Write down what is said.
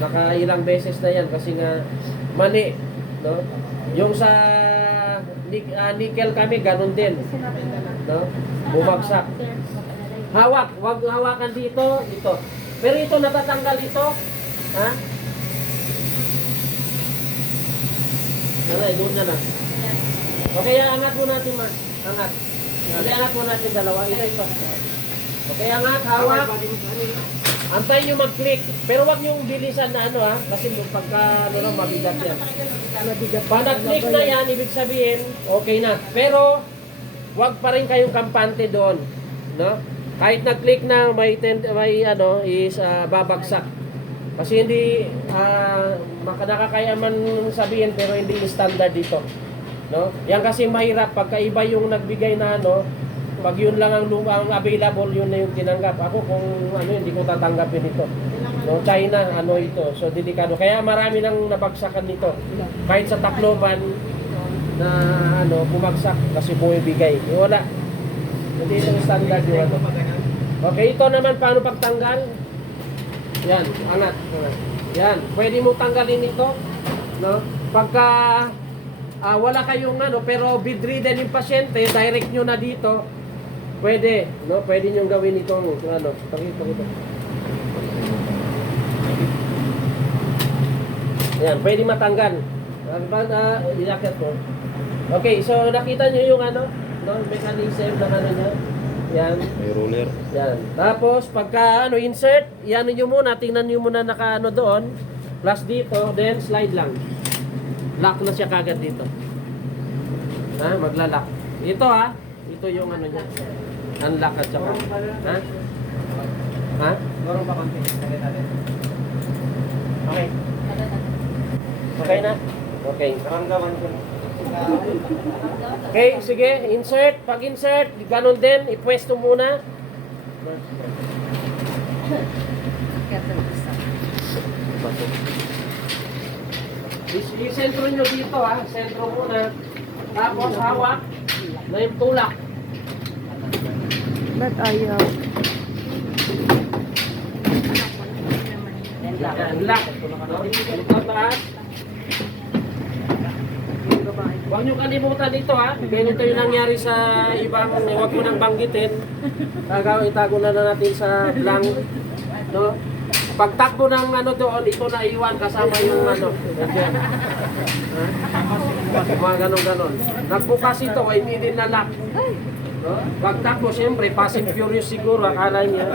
Nakailang beses na yan kasi nga mali, no? Yung sa nickel kami, ganun din, no? Bumagsak. Hawak, wag hawakan dito, ito. Pero ito natatanggal ito, ha? Doon na na. Okay, angat mo natin, Mas. Angat. Okay, angat mo natin dalawa. Ito. Okay, angat, hawak. Antayin nyo mag-click. Pero wag nyo bilisan na ano, ha? Kasi pagka mabigat yan. Pag nag-click na yan, ibig sabihin, okay na. Pero, wag pa rin kayong kampante doon. No? Kahit nag-click na, babagsak. Kasi hindi, nakakaya man sabihin, pero hindi standard dito. No? Yan kasi mahirap, pagkaiba yung nagbigay na ano, pag yun lang ang available, yun na yung tinanggap. Ako kung hindi ko tatanggapin ito. No, China, ito. So, delikado. Kaya marami nang nabagsakan nito. Kahit sa Tacloban, na bumagsak kasi bumibigay. Wala. Hindi yung standard yun. Okay, ito naman paano pagtanggal? Yan, angat. Yan, pwede mo tanggalin ito. No? Pagka wala kayong pero bedridden yung pasyente, direct nyo na dito. Pwede, no? Pwede nyo gawin ito. Pakita. Yan, pwede matanggal. Ilakit mo. Okay, so nakita nyo yung mechanism na niya. Yan. May roller. Yan. Tapos pagka insert, yan nyo muna, tingnan nyo muna naka doon. Plus dito, then slide lang. Lock na siya kagad dito. Ha, maglalak. Ito ito yung niya. Unlock at saka. Ha? Ha? Gorong pa konti. Okay. Okay na? Okay. Karamdaman ko na. Okay, sige, insert. Pag insert, ganun din, ipwesto muna. I-sentro nyo dito sentro muna. Tapos hawak na yung tulak. Ba't ayaw? Lock. Pataas. Huwag nyo kalimutan ito Ganito yung nangyari sa ibang, huwag mo nang banggitin. Itago na natin sa blank. No? Pagtakbo ng doon, ito na iwan kasama yung nandiyan. Mga ganon. Nagbukas ito, hindi din na lock. No? Pagtakbo, siyempre, passive furious siguro, akala niya.